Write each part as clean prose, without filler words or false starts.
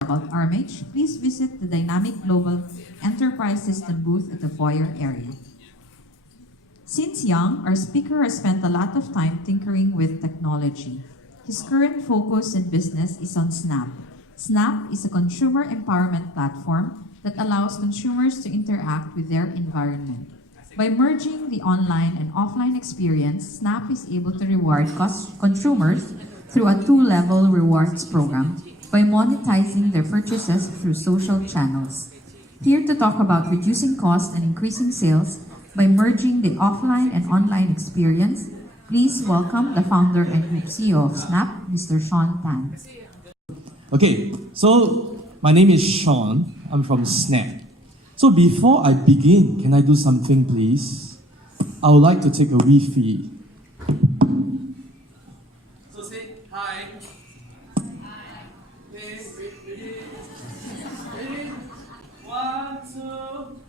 about RMH, please visit the Dynamic Global Enterprise System booth at the foyer area. Since young, our speaker has spent a lot of time tinkering with technology. His current focus in business is on Snaaap. Snaaap is a consumer empowerment platform that allows consumers to interact with their environment. By merging the online and offline experience, Snaaap is able to reward consumers through a two-level rewards program by monetizing their purchases through social channels. Here to talk about reducing costs and increasing sales by merging the offline and online experience, please welcome the founder and group CEO of Snaaap, Mr. Sean Tan. Okay, so my name is Sean. I'm from Snaaap. So before I begin, can I do something, please? I would like to take a wee fee. So say hi. Hi. Okay, ready? 1, 2.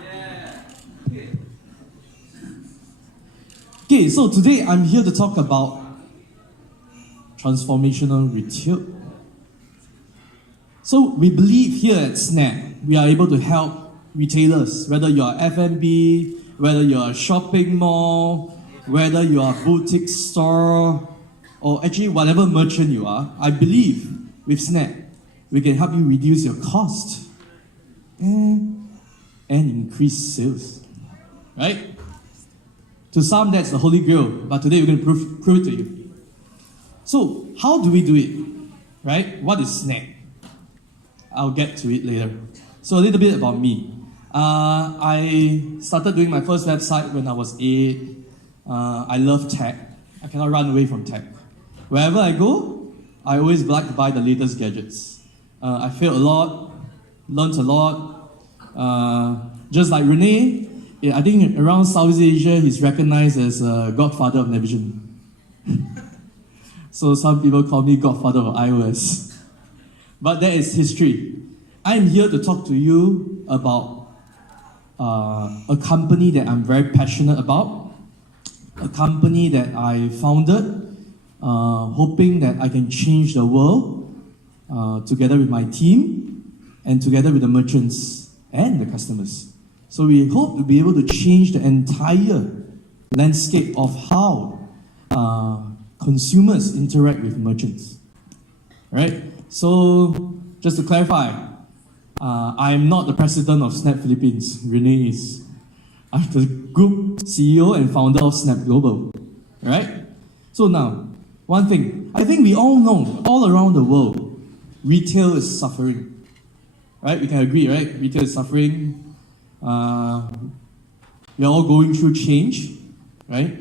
Yeah. Okay, so today I'm here to talk about transformational retail. So we believe here at Snaaap, we are able to help retailers, whether you're F&B, whether you're a shopping mall, whether you are a boutique store, or actually whatever merchant you are. I believe with Snaaap, we can help you reduce your cost and increase sales, right? To some, that's the holy grail, but today we're going to prove it to you. So how do we do it, right? What is Snaaap? I'll get to it later. So a little bit about me. I started doing my first website when I was 8. I love tech. I cannot run away from tech. Wherever I go, I always like to buy the latest gadgets. I failed a lot, learned a lot. Just like Rene, I think around Southeast Asia, he's recognized as a godfather of Navision. So some people call me godfather of iOS. But that is history. I'm here to talk to you about a company that I'm very passionate about, a company that I founded, hoping that I can change the world together with my team and together with the merchants and the customers. So we hope to be able to change the entire landscape of how consumers interact with merchants, right? So, just to clarify, I am not the president of Snaaap Philippines. Rene is. I'm the group CEO and founder of Snaaap Global, right? So now, one thing, I think we all know, all around the world, retail is suffering, right? We can agree, right? Retail is suffering. We are all going through change, right?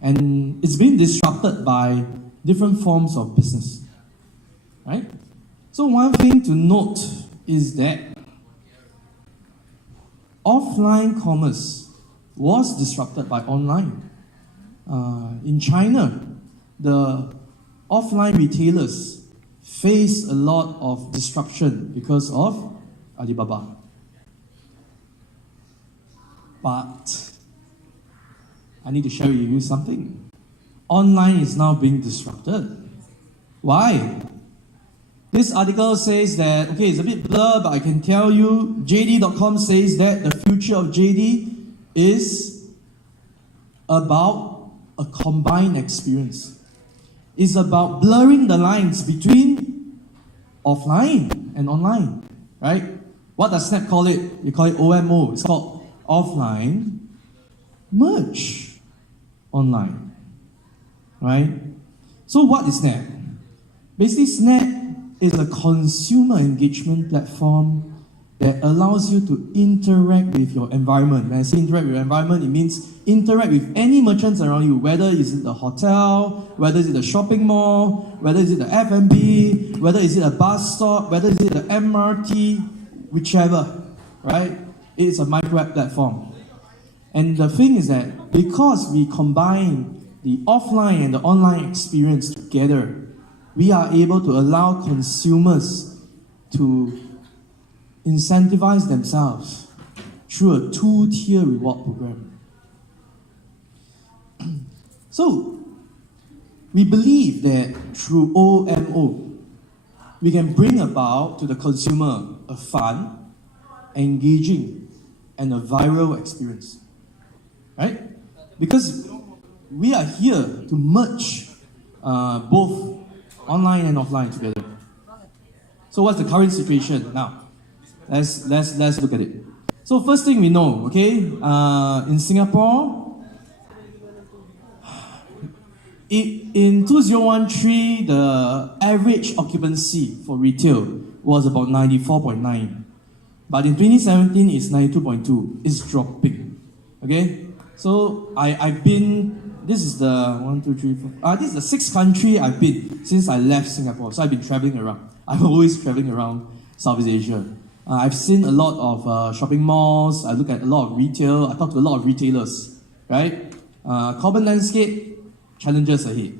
And it's been disrupted by different forms of business, right? So one thing to note is that offline commerce was disrupted by online. In China, the offline retailers face a lot of disruption because of Alibaba. But I need to share with you something. Online is now being disrupted. Why? This article says that, okay, it's a bit blur, but I can tell you, JD.com says that the future of JD is about a combined experience. It's about blurring the lines between offline and online, right? What does Snaaap call it? We call it OMO. It's called offline merge online, right? So what is Snaaap? Basically, Snaaap is a consumer engagement platform that allows you to interact with your environment. When I say interact with your environment, it means interact with any merchants around you, whether it's the hotel, whether it's the shopping mall, whether it's the F&B, whether it's a bus stop, whether it's the MRT, whichever, right? It's a micro app platform. And the thing is that because we combine the offline and the online experience together, we are able to allow consumers to incentivize themselves through a 2-tier reward program. So, we believe that through OMO, we can bring about to the consumer a fun, engaging, and a viral experience. Right? Because we are here to merge both online and offline together. So what's the current situation now? Let's look at it. So first thing we know, okay, in Singapore, in 2013, the average occupancy for retail was about 94.9. But in 2017, it's 92.2. It's dropping. Okay? So I've been, this is the 1, 2, 3, 4. This is the sixth country I've been since I left Singapore. So I've been traveling around. I'm always traveling around Southeast Asia. I've seen a lot of shopping malls. I look at a lot of retail. I talk to a lot of retailers. Right? Common landscape, challenges ahead.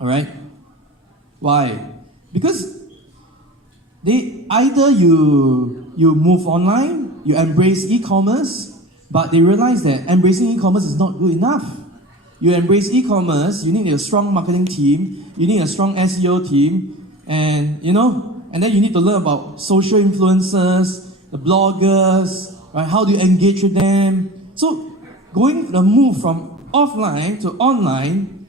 Alright? Why? Because either you move online, you embrace e-commerce, but they realize that embracing e-commerce is not good enough. You embrace e-commerce, you need a strong marketing team, you need a strong SEO team, and then you need to learn about social influencers, the bloggers, right? How do you engage with them? So going the move from offline to online,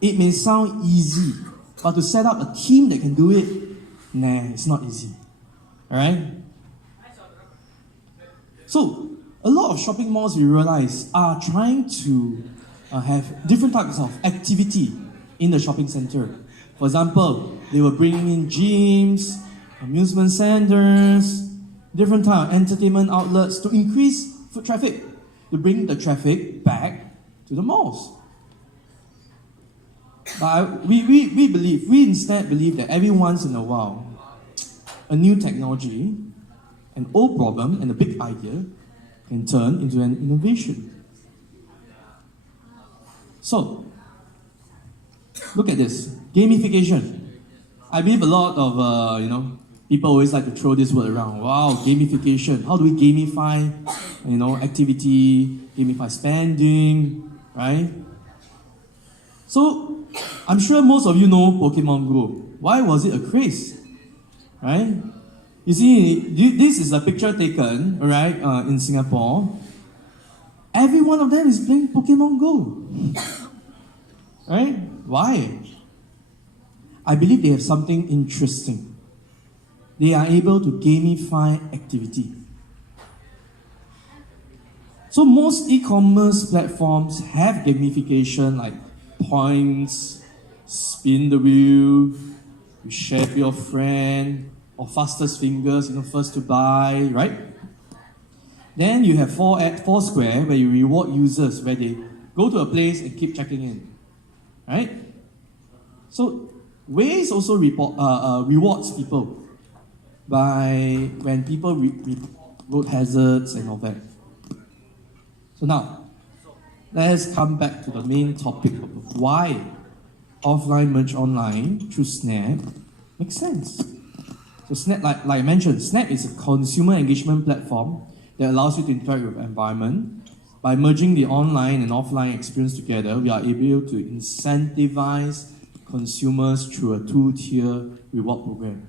it may sound easy, but to set up a team that can do it, nah, it's not easy. Alright? So, a lot of shopping malls, we realize, are trying to have different types of activity in the shopping center. For example, they were bringing in gyms, amusement centers, different type of entertainment outlets to increase foot traffic, to bring the traffic back to the malls. But we instead believe that every once in a while, a new technology, an old problem, and a big idea can turn into an innovation. So, look at this. Gamification. I believe a lot of, people always like to throw this word around. Wow, gamification. How do we gamify, activity, gamify spending, right? So, I'm sure most of you know Pokemon Go. Why was it a craze? Right? You see, this is a picture taken, right, in Singapore. Every one of them is playing Pokemon Go. Right? Why? I believe they have something interesting. They are able to gamify activity. So most e-commerce platforms have gamification like points, spin the wheel, you share with your friend, or fastest fingers, first to buy, right? Then you have Foursquare, where you reward users, where they go to a place and keep checking in, right? So Waze also rewards people by when people road hazards and all that. So now, let's come back to the main topic of why offline merge online through Snaaap makes sense. So Snaaap, like I mentioned, Snaaap is a consumer engagement platform that allows you to interact with the environment. By merging the online and offline experience together, we are able to incentivize consumers through a two-tier reward program.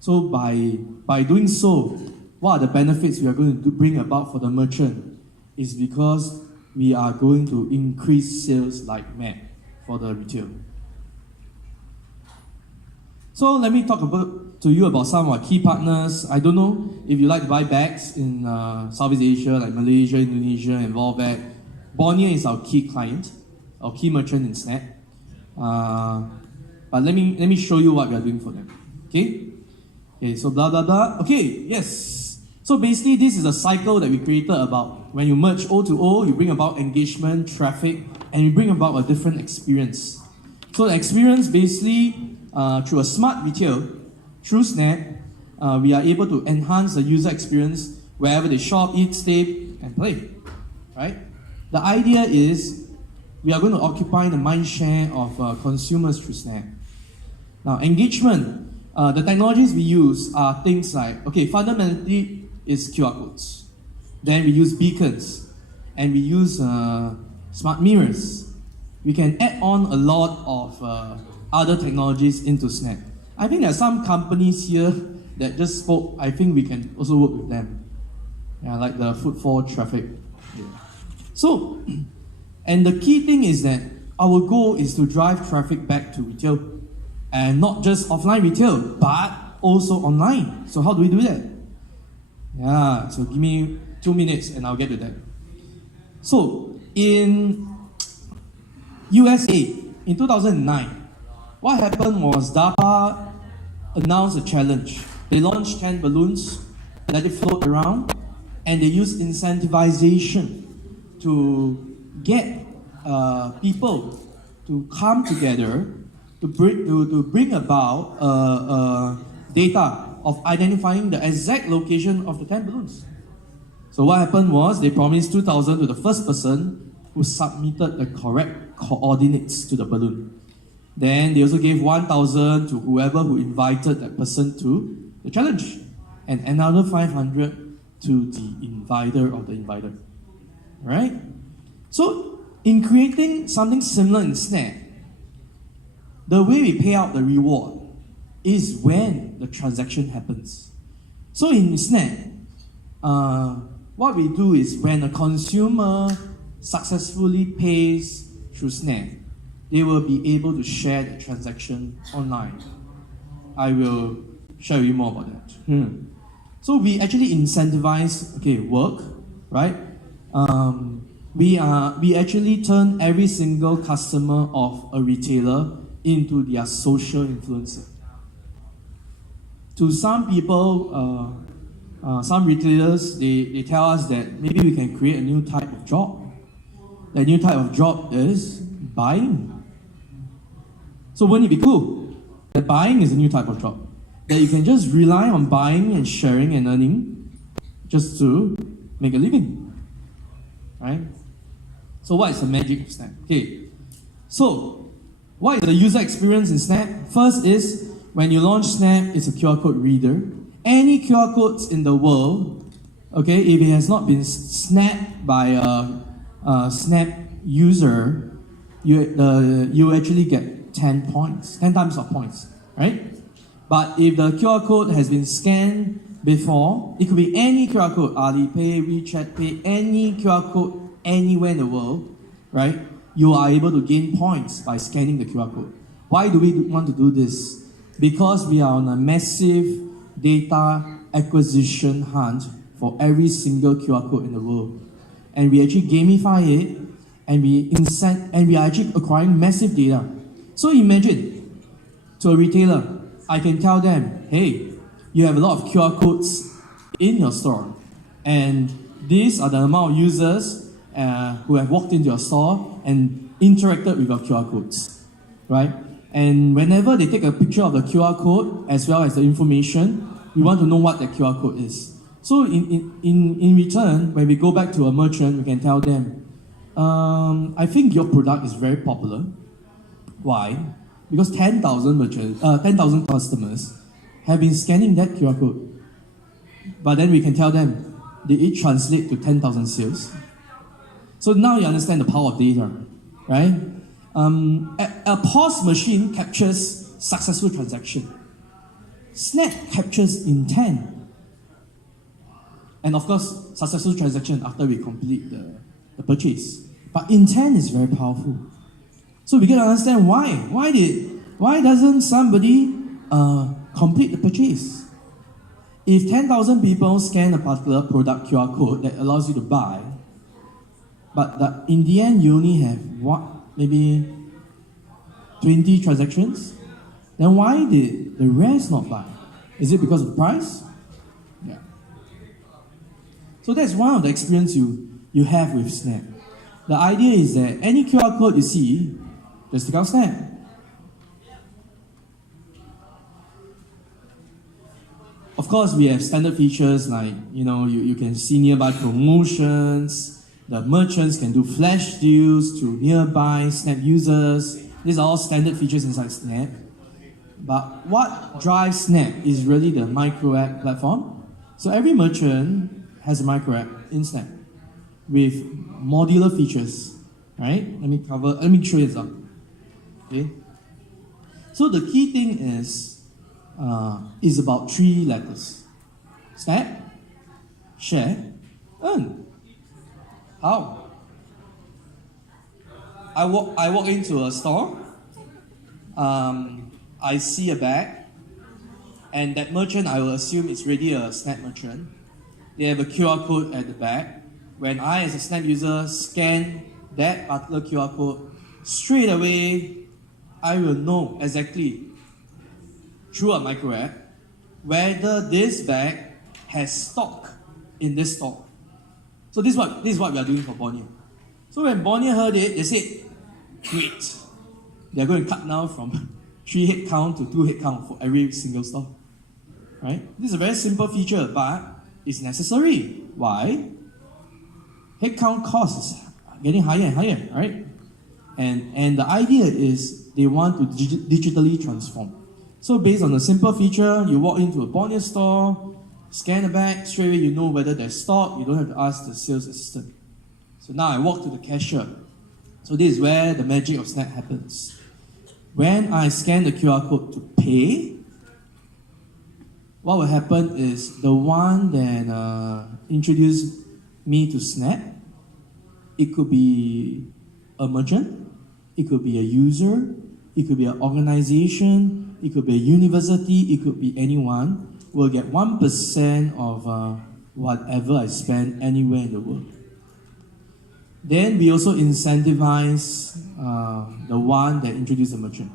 So by doing so, what are the benefits we are going to bring about for the merchant? Is because we are going to increase sales like mad for the retail. So let me talk to you about some of our key partners. I don't know if you like to buy bags in Southeast Asia, like Malaysia, Indonesia, and Volvac. Bonnier is our key client, our key merchant in Snaaap. But let me show you what we are doing for them. Okay, so blah blah blah. Okay, yes. So basically, this is a cycle that we created about when you merge O2O, you bring about engagement, traffic, and you bring about a different experience. So the experience basically, through a smart retail, through Snaaap, we are able to enhance the user experience wherever they shop, eat, stay, and play. Right? The idea is we are going to occupy the mind share of consumers through Snaaap. Now, engagement, the technologies we use are things like, fundamentally is QR codes. Then we use beacons, and we use smart mirrors. We can add on a lot of other technologies into Snaaap. I think there are some companies here that just spoke. I think we can also work with them. Yeah, like the footfall traffic. Yeah. So, and the key thing is that our goal is to drive traffic back to retail. And not just offline retail, but also online. So how do we do that? Yeah, so give me 2 minutes and I'll get to that. So, in USA, in 2009, what happened was DARPA announced a challenge. They launched 10 balloons, let it float around, and they used incentivization to get people to come together to bring about data of identifying the exact location of the 10 balloons. So what happened was they promised 2,000 to the first person who submitted the correct coordinates to the balloon. Then they also gave 1,000 to whoever who invited that person to the challenge, and another 500 to the inviter of the inviter. Right? So in creating something similar in Snap, the way we pay out the reward is when the transaction happens. So in Snap, what we do is when a consumer successfully pays through Snap, they will be able to share the transaction online. I will share with you more about that. So we actually incentivize work, right? We actually turn every single customer of a retailer into their social influencer. To some people, some retailers, they tell us that maybe we can create a new type of job. That new type of job is buying. So wouldn't it be cool that buying is a new type of job? That you can just rely on buying and sharing and earning just to make a living, right? So what is the magic of Snap? So what is the user experience in Snap? First is when you launch Snap, it's a QR code reader. Any QR codes in the world, if it has not been snapped by a Snap user, you actually get 10 points, 10 times of points, right? But if the QR code has been scanned before, it could be any QR code, Alipay, WeChat Pay, any QR code anywhere in the world, right? You are able to gain points by scanning the QR code. Why do we want to do this? Because we are on a massive data acquisition hunt for every single QR code in the world. And we actually gamify it, and we are actually acquiring massive data. So imagine, to a retailer, I can tell them, hey, you have a lot of QR codes in your store, and these are the amount of users who have walked into your store and interacted with your QR codes, right? And whenever they take a picture of the QR code as well as the information, we want to know what the QR code is. So in return, when we go back to a merchant, we can tell them, I think your product is very popular. Why? Because 10,000 customers have been scanning that QR code. But then we can tell them, did it translate to 10,000 sales? So now you understand the power of data, right? A POS machine captures successful transaction. Snap captures intent. And of course, successful transaction after we complete the purchase. But intent is very powerful. So we get to understand why. Why doesn't somebody complete the purchase? If 10,000 people scan a particular product QR code that allows you to buy, but in the end you only have maybe 20 transactions, then why did the rest not buy? Is it because of the price? Yeah. So that's one of the experience you have with Snap. The idea is that any QR code you see, just take out Snap. Of course, we have standard features like, you can see nearby promotions, the merchants can do flash deals to nearby Snap users. These are all standard features inside Snap. But what drives Snap is really the micro app platform. So every merchant has a micro app in Snap with modular features, right? Let me show you some. Okay. So the key thing is is about 3 letters. Snap, share, earn. How? I walk into a store, I see a bag, and that merchant, I will assume it's really a Snap merchant. They have a QR code at the back. When I, as a Snap user, scan that particular QR code, straight away, I will know exactly, through a micro app, whether this bag has stock in this store. So this is what we are doing for Bonnier. So when Bonnier heard it, they said, great. They are going to cut now from 3 head count to 2 head count for every single store. Right? This is a very simple feature, but it's necessary. Why? Headcount costs is getting higher and higher, right? And the idea is they want to digitally transform. So based on a simple feature, you walk into a Bonnier store, scan a bag, straight away you know whether there's stock, you don't have to ask the sales assistant. So now I walk to the cashier. So this is where the magic of Snap happens. When I scan the QR code to pay, what will happen is the one that introduced me to Snap, it could be a merchant, it could be a user, it could be an organization, it could be a university, it could be anyone, will get 1% of whatever I spend anywhere in the world. Then we also incentivize the one that introduced the merchant.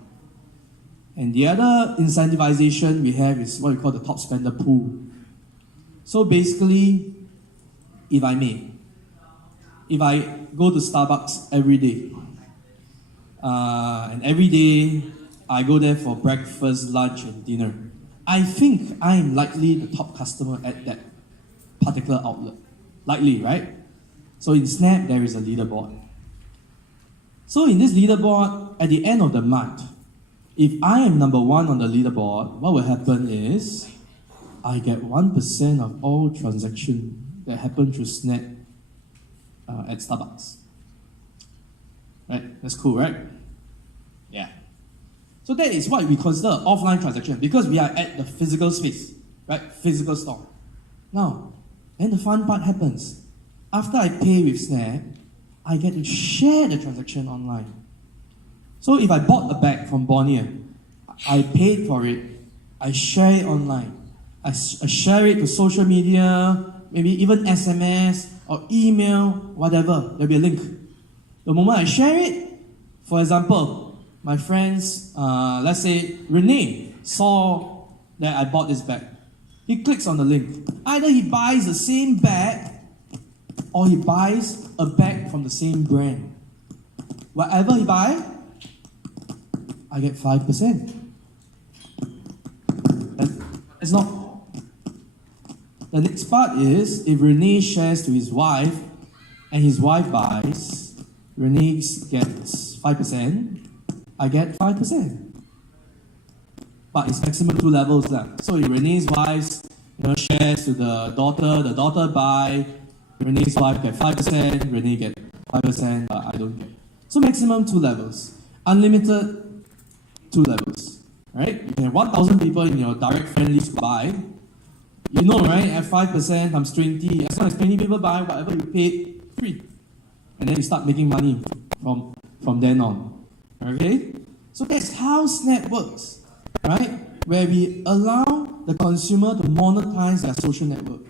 And the other incentivization we have is what we call the top spender pool. So basically, if I go to Starbucks every day, and every day I go there for breakfast, lunch, and dinner, I think I am likely the top customer at that particular outlet. Likely, right? So in Snap, there is a leaderboard. So in this leaderboard, at the end of the month, if I am number 1 on the leaderboard, what will happen is I get 1% of all transactions that happen through Snap at Starbucks. Right? That's cool, right? Yeah. So that is what we consider an offline transaction because we are at the physical space, right? Physical store. Now, then the fun part happens. After I pay with Snap, I get to share the transaction online. So if I bought a bag from Bonnier, I paid for it, I share it online. I share it to social media, maybe even SMS or email, whatever. There'll be a link. The moment I share it, for example, my friends, let's say Renee, saw that I bought this bag. He clicks on the link. Either he buys the same bag or he buys a bag from the same brand. Whatever he buys, I get 5%. That's not. The next part is if Renee shares to his wife and his wife buys, Renee gets 5%, I get 5%. But it's maximum 2 levels then. So if Renee's wife shares to the daughter buy, Renee's wife get 5%, Renee get 5%, but I don't get. So maximum 2 levels. Unlimited 2 levels. Right? You can have 1,000 people in your direct friend list to buy. You know, right? At 5% times 20, as long as 20 people buy, whatever you paid, free. And then you start making money from then on. Okay? So that's how Snap works. Right? Where we allow the consumer to monetize their social network.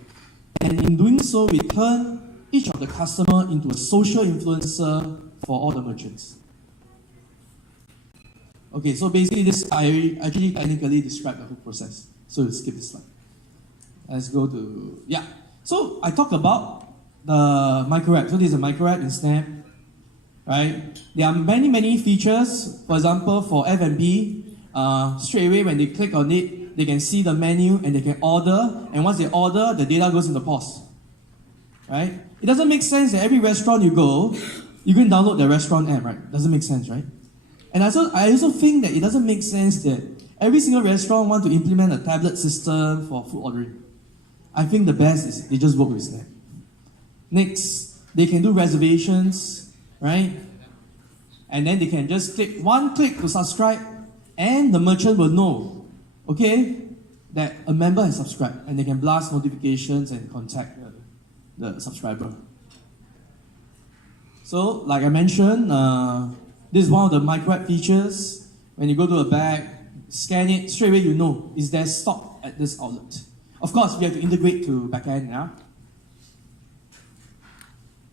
And in doing so, we turn each of the customer into a social influencer for all the merchants. Okay, so basically this, I actually technically described the whole process. So we'll skip this slide. Let's go to, yeah. So I talked about the micro app. So this is a micro app in Snap, right? There are many features. For example, for F&B, straight away when they click on it, they can see the menu and they can order. And once they order, the data goes in the POS, right? It doesn't make sense that every restaurant you go, you can download the restaurant app, right? Doesn't make sense, right? And I also think that it doesn't make sense that every single restaurant want to implement a tablet system for food ordering. I think the best is they just work with Snap. Next, they can do reservations, right? And then they can just click one click to subscribe and the merchant will know, okay, that a member has subscribed, and they can blast notifications and contact the subscriber. So, like I mentioned, this is one of the micro app features. When you go to a bag, scan it, straight away you know, is there stock at this outlet? Of course, we have to integrate to backend, yeah?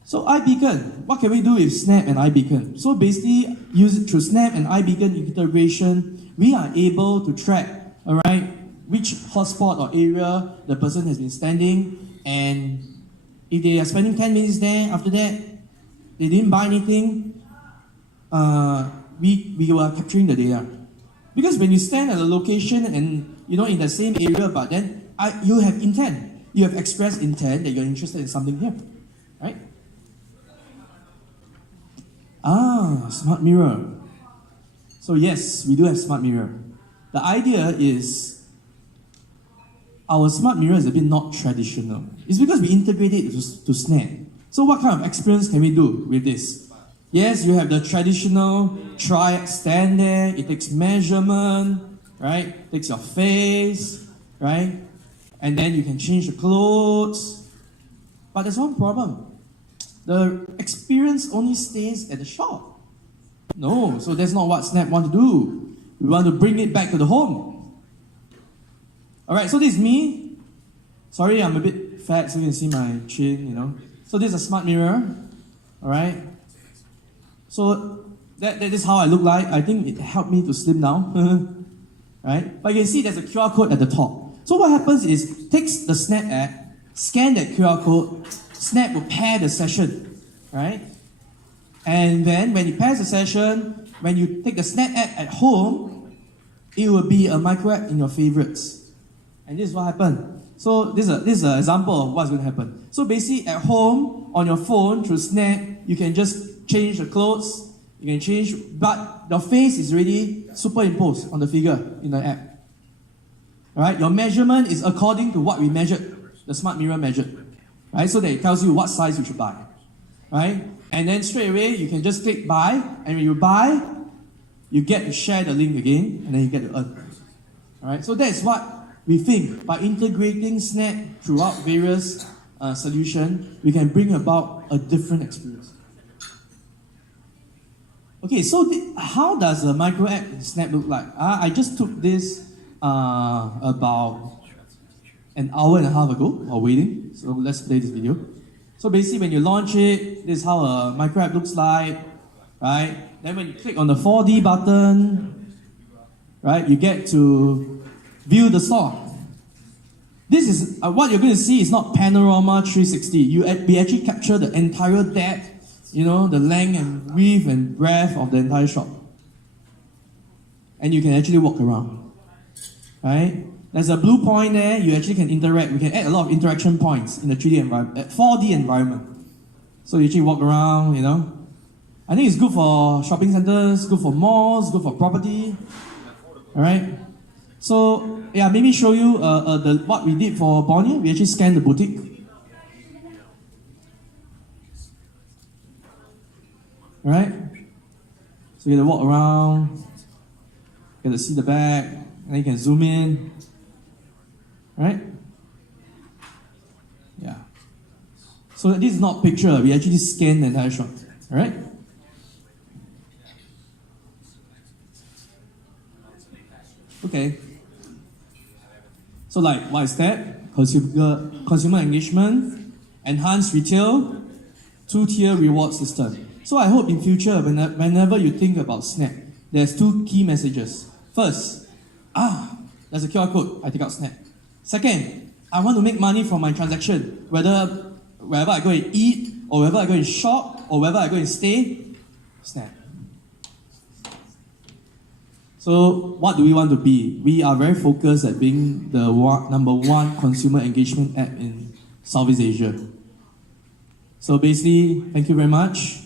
So iBeacon, what can we do with Snaaap and iBeacon? So basically, through Snaaap and iBeacon integration, we are able to track, all right, which hotspot or area the person has been standing, and if they are spending 10 minutes there, after that, they didn't buy anything, we were capturing the data. Because when you stand at a location and in the same area, but then you have intent, you have expressed intent that you're interested in something here, right? Smart mirror. So yes, we do have smart mirror. The idea is our smart mirror is a bit not traditional. It's because we integrate it to Snaaap. So what kind of experience can we do with this? Yes, you have the traditional stand there, it takes measurement, right? It takes your face, right? And then you can change the clothes. But there's one problem. The experience only stays at the shop. No, so that's not what Snaaap want to do. We want to bring it back to the home. Alright, so this is me. Sorry, I'm a bit fat so you can see my chin, So this is a smart mirror. Alright. So that is how I look like. I think it helped me to slim down. Right? But you can see there's a QR code at the top. So what happens is, takes the Snaaap app, scan that QR code, Snaaap will pair the session, right? And then when it pairs the session, when you take the Snaaap app at home, it will be a micro app in your favorites. And this is what happened. So this is an example of what's going to happen. So basically at home, on your phone, through Snaaap, you can just change the clothes, you can change, but your face is already superimposed on the figure in the app. Alright, your measurement is according to what we measured, the smart mirror measured. Right, so that it tells you what size you should buy. Right? And then straight away, you can just click buy, and when you buy, you get to share the link again, and then you get to earn. Alright, so that's what we think. By integrating Snaaap throughout various solutions, we can bring about a different experience. Okay, so how does a micro app in Snaaap look like? I just took this about an hour and a half ago while waiting. So let's play this video. So basically when you launch it, this is how a micro app looks like, right? Then when you click on the 4D button, right, you get to view the store. This is, what you're going to see is not panorama 360. We actually capture the entire depth, the length and width and breadth of the entire shop. And you can actually walk around, right? There's a blue point there, you actually can interact. We can add a lot of interaction points in the 3D environment, 4D environment. So you actually walk around, I think it's good for shopping centers, good for malls, good for property. Alright? So, yeah, maybe show you what we did for Bonnie. We actually scanned the boutique. Alright? So you get to walk around, get to see the bag, and then you can zoom in. Right? Yeah. So this is not picture, we actually scan the entire shot. Alright? Okay. So like, what is that? Consumer engagement, enhanced retail, two-tier reward system. So I hope in future, whenever you think about Snaaap, there's two key messages. First, there's a QR code, I take out Snaaap. Second, I want to make money from my transaction, wherever I go and eat, or wherever I go and shop, or wherever I go and stay, Snaaap. So what do we want to be? We are very focused at being the number one consumer engagement app in Southeast Asia. So basically, thank you very much.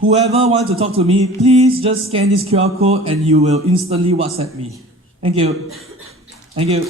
Whoever wants to talk to me, please just scan this QR code and you will instantly WhatsApp me. Thank you. Thank you.